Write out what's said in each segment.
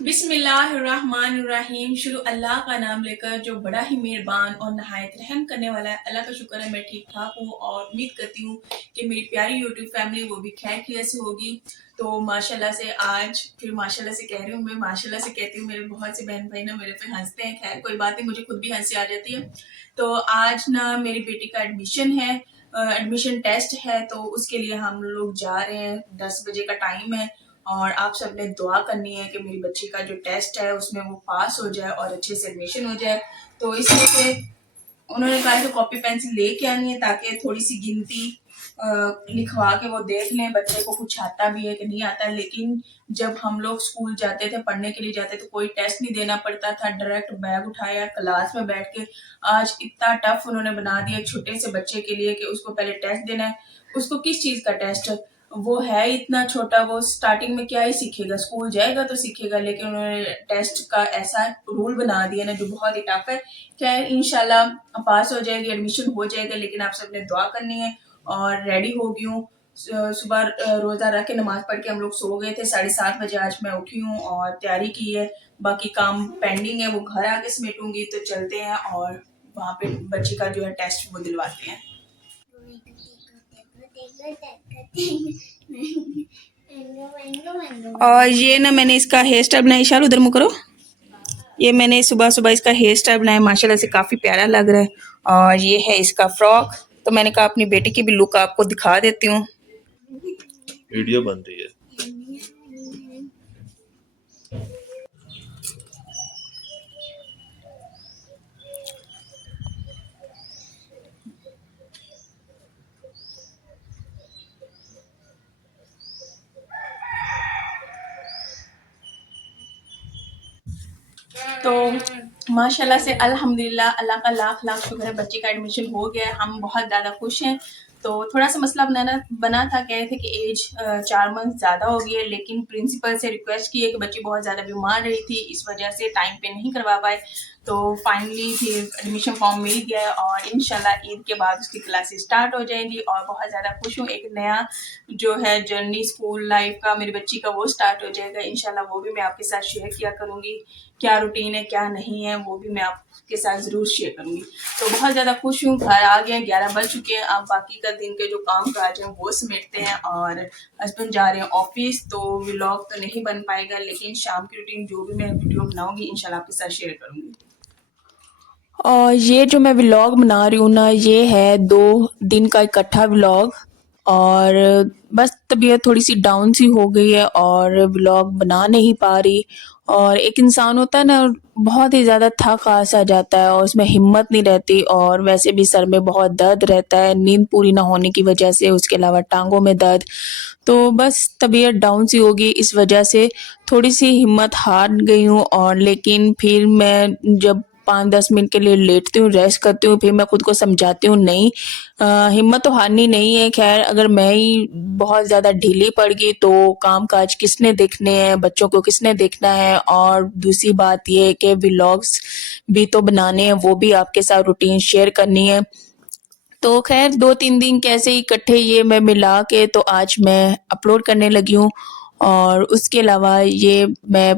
बिस्मिल्लाहिर्रहमानिर्रहीम। शुरू अल्लाह का नाम लेकर जो बड़ा ही मेहरबान और नहायत रहम करने वाला है। अल्लाह का शुक्र है मैं ठीक ठाक हूँ और उम्मीद करती हूँ कि मेरी प्यारी यूट्यूब फैमिली वो भी खैर खैरियत से होगी। तो माशाल्लाह से आज फिर माशाल्लाह से कह रही हूँ, मैं माशाल्लाह से कहती हूँ, मेरे बहुत से बहन भाई ना मेरे पे हंसते हैं। खैर कोई बात नहीं, मुझे खुद भी हंसी आ जाती है। तो आज ना मेरी बेटी का एडमिशन है, एडमिशन टेस्ट है, तो उसके लिए हम लोग जा रहे हैं। 10 बजे का टाइम है और आप सब ने दुआ करनी है कि मेरी बच्ची का जो टेस्ट है उसमें वो पास हो जाए और अच्छे से एडमिशन हो जाए। तो इसलिए से उन्होंने कहा कि कॉपी पेंसिल लेके आनी है ताकि थोड़ी सी गिनती लिखवा के वो देख लें बच्चे को कुछ आता भी है कि नहीं आता। लेकिन जब हम लोग स्कूल जाते थे, पढ़ने के लिए जाते थे, कोई टेस्ट नहीं देना पड़ता था, डायरेक्ट बैग उठाया क्लास में बैठ के। आज इतना टफ उन्होंने बना दिया छोटे से बच्चे के लिए कि उसको पहले टेस्ट देना है। उसको किस चीज का टेस्ट है, वो है इतना छोटा, वो स्टार्टिंग में क्या ही सीखेगा, स्कूल जाएगा तो सीखेगा। लेकिन उन्होंने टेस्ट का ऐसा रूल बना दिया ना जो बहुत ही टफ है। खैर इंशाल्लाह पास हो जाएगी, एडमिशन हो जाएगा। लेकिन आप सबने दुआ करनी है। और रेडी हो गई हूँ, सुबह रोजा रख के नमाज पढ़ के हम लोग सो गए थे। 7:30 बजे आज मैं उठी हूँ और तैयारी की है। बाकी काम पेंडिंग है, वो घर आके समेटूंगी। तो चलते हैं और वहाँ पे बच्ची का जो है टेस्ट वो दिलवाते हैं। और ये ना मैंने इसका हेयर स्टाइल बनाया, इशारा उधर मुँह करो। ये मैंने सुबह सुबह इसका हेयर स्टाइल बनाया, माशाल्लाह से काफ़ी प्यारा लग रहा है। और ये है इसका फ्रॉक। तो मैंने कहा अपनी बेटी की भी लुक आपको दिखा देती हूँ। वीडियो बन रही है। तो माशाल्लाह से अल्हम्दुलिल्लाह, अल्लाह का लाख लाख शुक्र है, बच्ची का एडमिशन हो गया है। हम बहुत ज़्यादा खुश हैं। तो थोड़ा सा मसला बना था, कह रहे थे कि एज 4 मंथ ज़्यादा हो गई है। लेकिन प्रिंसिपल से रिक्वेस्ट की है कि बच्ची बहुत ज़्यादा बीमार रही थी, इस वजह से टाइम पे नहीं करवा पाए। तो फाइनली फिर एडमिशन फॉर्म मिल गया है और इंशाल्लाह ईद के बाद उसकी क्लासेस स्टार्ट हो जाएंगी। और बहुत ज़्यादा खुश हूँ, एक नया जो है जर्नी स्कूल लाइफ का मेरी बच्ची का वो स्टार्ट हो जाएगा इंशाल्लाह। वो भी मैं आपके साथ शेयर किया करूँगी, क्या रूटीन है क्या नहीं है वो भी मैं आपके साथ ज़रूर शेयर करूँगी। तो बहुत ज़्यादा खुश हूँ, घर आ गए, 11 बज चुके हैं। अब बाकी का दिन के जो काम काज हैं वो समेटते हैं और हस्बैंड जा रहे हैं ऑफिस। तो व्लॉग तो नहीं बन पाएगा, लेकिन शाम की रूटीन जो भी मैं वीडियो बनाऊंगी इंशाल्लाह आपके साथ शेयर करूँगी। और ये जो मैं व्लॉग बना रही हूँ ना, ये है 2 दिन का इकट्ठा व्लॉग। और बस तबीयत थोड़ी सी डाउन सी हो गई है और व्लॉग बना नहीं पा रही। और एक इंसान होता है ना, बहुत ही ज़्यादा थक आ सा जाता है और उसमें हिम्मत नहीं रहती। और वैसे भी सर में बहुत दर्द रहता है नींद पूरी ना होने की वजह से, उसके अलावा टांगों में दर्द। तो बस तबीयत डाउन सी होगी, इस वजह से थोड़ी सी हिम्मत हार गई हूँ। और लेकिन फिर मैं जब 5-10 मिनट के लिए लेटती हूँ, रेस्ट करती हूँ, फिर मैं खुद को समझाती हूँ नहीं, हिम्मत तो हारनी नहीं है। खैर अगर मैं ही बहुत ज़्यादा ढीली पड़ गई तो काम काज किसने देखने हैं, बच्चों को किसने देखना है। और दूसरी बात ये है कि व्लॉग्स भी तो बनाने हैं, वो भी आपके साथ रूटीन शेयर करनी है। तो खैर 2-3 दिन कैसे ही इकट्ठे ये मैं मिला के तो आज मैं अपलोड करने लगी हूँ। और उसके अलावा ये मैं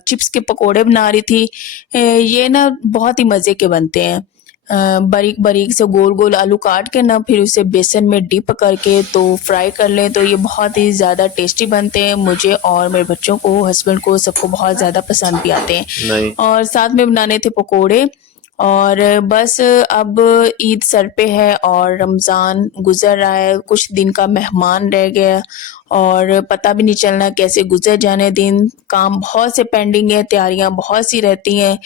चिप्स के पकोड़े बना रही थी। ये ना बहुत ही मज़े के बनते हैं। बारीक बारीक से गोल गोल आलू काट के ना, फिर उसे बेसन में डिप करके तो फ्राई कर लें, तो ये बहुत ही ज़्यादा टेस्टी बनते हैं। मुझे और मेरे बच्चों को, हस्बैंड को, सबको बहुत ज़्यादा पसंद भी आते हैं। नहीं। और साथ में बनाने थे पकोड़े। और बस अब ईद सर पे है और रमज़ान गुजर रहा है, कुछ दिन का मेहमान रह गया और पता भी नहीं चलना कैसे गुजर जाने दिन। काम बहुत से पेंडिंग है, तैयारियां बहुत सी रहती हैं।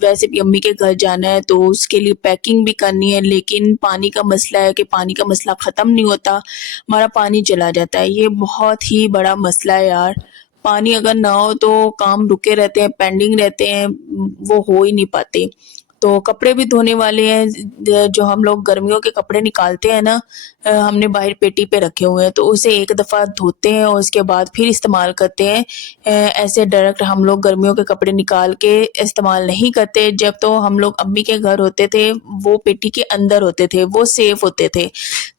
वैसे भी अम्मी के घर जाना है तो उसके लिए पैकिंग भी करनी है। लेकिन पानी का मसला है कि पानी का मसला ख़त्म नहीं होता, हमारा पानी चला जाता है। ये बहुत ही बड़ा मसला है यार, पानी अगर ना हो तो काम रुके रहते हैं, पेंडिंग रहते हैं, वो हो ही नहीं पाते। तो कपड़े भी धोने वाले हैं, जो हम लोग गर्मियों के कपड़े निकालते हैं ना, हमने बाहर पेटी पे रखे हुए हैं, तो उसे एक दफ़ा धोते हैं और उसके बाद फिर इस्तेमाल करते हैं। ऐसे डायरेक्ट हम लोग गर्मियों के कपड़े निकाल के इस्तेमाल नहीं करते। जब तो हम लोग अम्मी के घर होते थे, वो पेटी के अंदर होते थे, वो सेफ होते थे,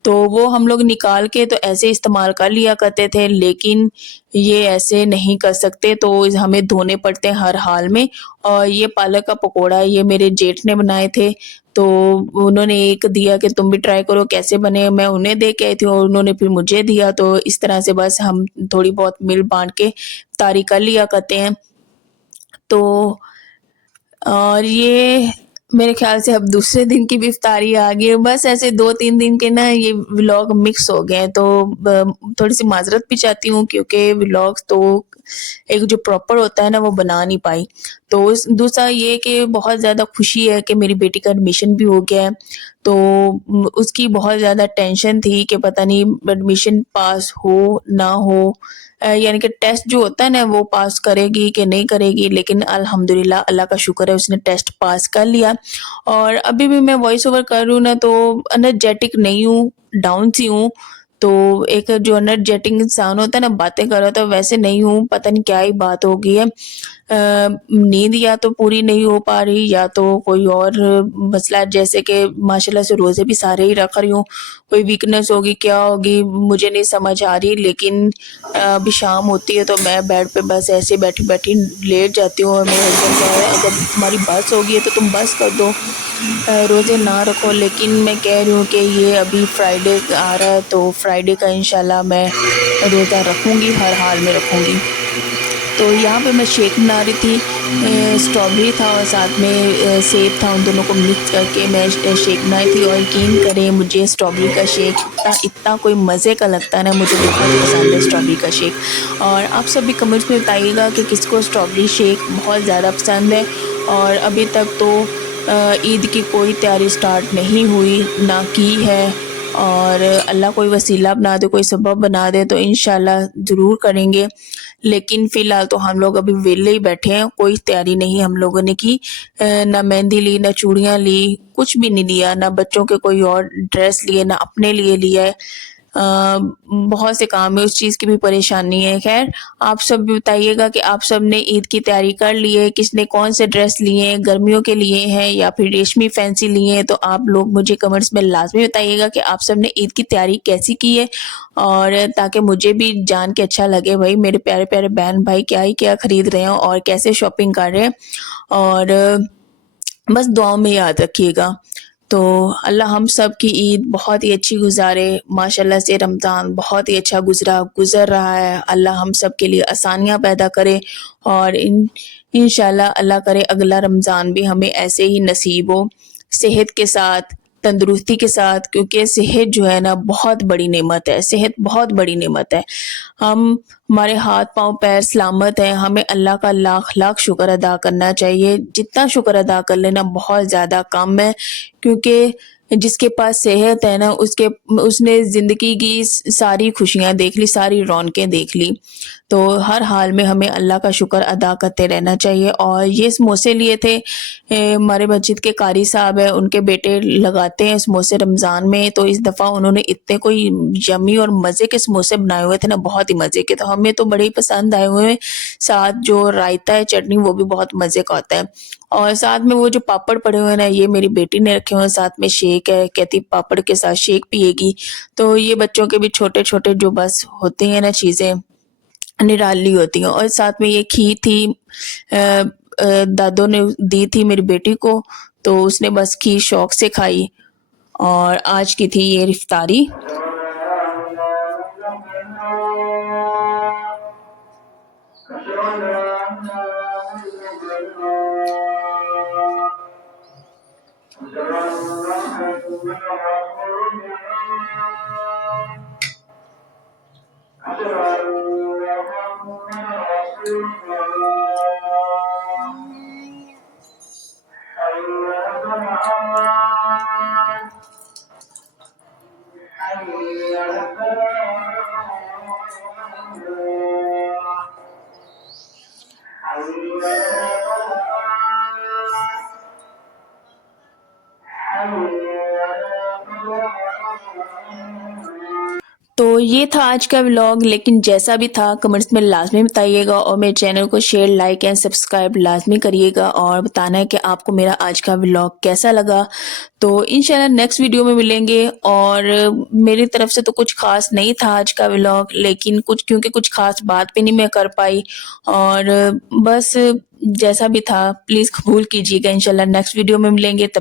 तो वो हम लोग निकाल के तो ऐसे इस्तेमाल कर लिया करते थे, लेकिन ये ऐसे नहीं कर सकते, तो हमें धोने पड़ते हैं हर हाल में। और ये पालक का पकौड़ा ये मेरे जेठ ने बनाए थे, तो उन्होंने एक दिया कि तुम भी ट्राई करो कैसे बने। मैं उन्हें दे के आई थी और उन्होंने फिर मुझे दिया, तो इस तरह से बस हम थोड़ी बहुत मिल बाँट के तारी कर लिया करते हैं। तो और ये मेरे ख़्याल से अब दूसरे दिन की भी इफ्तारी आ गई है। बस ऐसे 2-3 दिन के ना ये व्लॉग मिक्स हो गए हैं, तो थोड़ी-सी माज़रत भी चाहती हूँ, क्योंकि व्लॉग्स तो एक जो प्रॉपर होता है ना वो बना नहीं पाई। तो इस दूसरा ये कि बहुत ज़्यादा खुशी है कि मेरी बेटी का एडमिशन भी हो गया है, तो उसकी बहुत ज़्यादा टेंशन थी कि पता नहीं एडमिशन पास हो ना हो, यानी कि टेस्ट जो होता है ना वो पास करेगी कि नहीं करेगी, लेकिन अल्हम्दुलिल्लाह अल्लाह का शुक्र है उसने टेस्ट पास कर लिया। और अभी भी मैं वॉइस ओवर कर रही हूँ ना, तो एनर्जेटिक नहीं हूँ, डाउन सी हूँ। तो एक जो एनर्जेटिक इंसान होता है ना बातें कर रहा होता है, वैसे नहीं हूँ, पता नहीं क्या ही बात हो गई है। नींद या तो पूरी नहीं हो पा रही या तो कोई और मसला है, जैसे कि माशाल्लाह से रोज़े भी सारे ही रख रही हूँ। कोई वीकनेस होगी, क्या होगी मुझे नहीं समझ आ रही, लेकिन अभी शाम होती है तो मैं बेड पे बस ऐसे बैठी-बैठी लेट जाती हूँ और मेरे हस्बैंड कह रहे हैं अगर तुम्हारी बस हो गई है तो तुम बस कर दो, रोज़े ना रखो। लेकिन मैं कह रही हूँ कि ये अभी फ्राइडे आ रहा है, तो फ्राइडे का इंशाल्लाह मैं रोज़ा रखूँगी, हर हाल में रखूँगी। तो यहाँ पे मैं शेक बना रही थी, स्ट्रॉबेरी था और साथ में सेब था, उन दोनों को मिक्स करके मैं शेक बनाई थी। और यकीन करें मुझे स्ट्रॉबेरी का शेक इतना इतना कोई मज़े का लगता है ना, मुझे बहुत पसंद है स्ट्रॉबेरी का शेक। और आप सब भी कमेंट्स में बताइएगा कि किसको स्ट्रॉबेरी शेक बहुत ज़्यादा पसंद है। और अभी तक तो ईद की कोई तैयारी स्टार्ट नहीं हुई, ना की है, और अल्लाह कोई वसीला बना दे, कोई सबब बना दे तो इंशाल्लाह ज़रूर करेंगे। लेकिन फ़िलहाल तो हम लोग अभी वेले ही बैठे हैं, कोई तैयारी नहीं हम लोगों ने की। ना मेहंदी ली, ना चूड़ियाँ ली, कुछ भी नहीं लिया, ना बच्चों के कोई और ड्रेस लिए, ना अपने लिए लिया है। बहुत से काम है, उस चीज़ की भी परेशानी है। ख़ैर आप सब भी बताइएगा कि आप सब ने ईद की तैयारी कर ली है, किसने कौन से ड्रेस लिए हैं, गर्मियों के लिए हैं या फिर रेशमी फैंसी लिए हैं, तो आप लोग मुझे कमेंट्स में लाज़मी बताइएगा कि आप सब ने ईद की तैयारी कैसी की है, और ताकि मुझे भी जान के अच्छा लगे भाई मेरे प्यारे-प्यारे बहन भाई क्या ही क्या खरीद रहे हैं और कैसे शॉपिंग कर रहे हैं। और बस दुआओं में याद रखिएगा। तो अल्लाह हम सब की ईद बहुत ही अच्छी गुज़ारे, माशाल्लाह से रमज़ान बहुत ही अच्छा गुज़र रहा है। अल्लाह हम सब के लिए आसानियाँ पैदा करे और इंशाल्लाह अल्लाह करे अगला रमज़ान भी हमें ऐसे ही नसीब हो, सेहत के साथ, तंदुरुस्ती के साथ, क्योंकि सेहत जो है ना बहुत बड़ी नेमत है, सेहत बहुत बड़ी नेमत है। हमारे हाथ-पाँव, पैर सलामत हैं, हमें अल्लाह का लाख-लाख शुक्र अदा करना चाहिए। जितना शुक्र अदा कर लेना बहुत ज़्यादा कम है, क्योंकि जिसके पास सेहत है ना उसने ज़िंदगी की सारी खुशियाँ देख ली, सारी रौनकें देख ली। तो हर हाल में हमें अल्लाह का शुक्र अदा करते रहना चाहिए। और ये समोसे लिए थे, हमारे मस्जिद के कारी साहब हैं, उनके बेटे लगाते हैं समोसे रमज़ान में, तो इस दफ़ा उन्होंने इतने कोई यम्मी और मज़े के समोसे बनाए हुए थे ना, बहुत ही मज़े के, तो हमें तो बड़े ही पसंद आए हुए हैं। साथ जो रायता है, चटनी, वो भी बहुत मज़े का होता है। और साथ में वो जो पापड़ पड़े हुए हैं ना, ये मेरी बेटी ने रखे हुए हैं, साथ में शेक है, कहती पापड़ के साथ शेक पिएगी। तो ये बच्चों के भी छोटे-छोटे जो बस होते हैं ना चीज़ें, निराली होती हैं। और साथ में ये खीर थी, दादों ने दी थी मेरी बेटी को, तो उसने बस खीर शौक से खाई। और आज की थी ये इफ्तारी। ये था आज का व्लॉग, लेकिन जैसा भी था कमेंट्स में लाजमी बताइएगा और मेरे चैनल को शेयर, लाइक एंड सब्सक्राइब लाजमी करिएगा और बताना है कि आपको मेरा आज का व्लॉग कैसा लगा। तो इंशाल्लाह नेक्स्ट वीडियो में मिलेंगे। और मेरी तरफ से तो कुछ खास नहीं था आज का व्लॉग, लेकिन क्योंकि कुछ खास बात भी नहीं मैं कर पाई, और बस जैसा भी था प्लीज़ कबूल कीजिएगा। इंशाल्लाह नेक्स्ट वीडियो में मिलेंगे, तब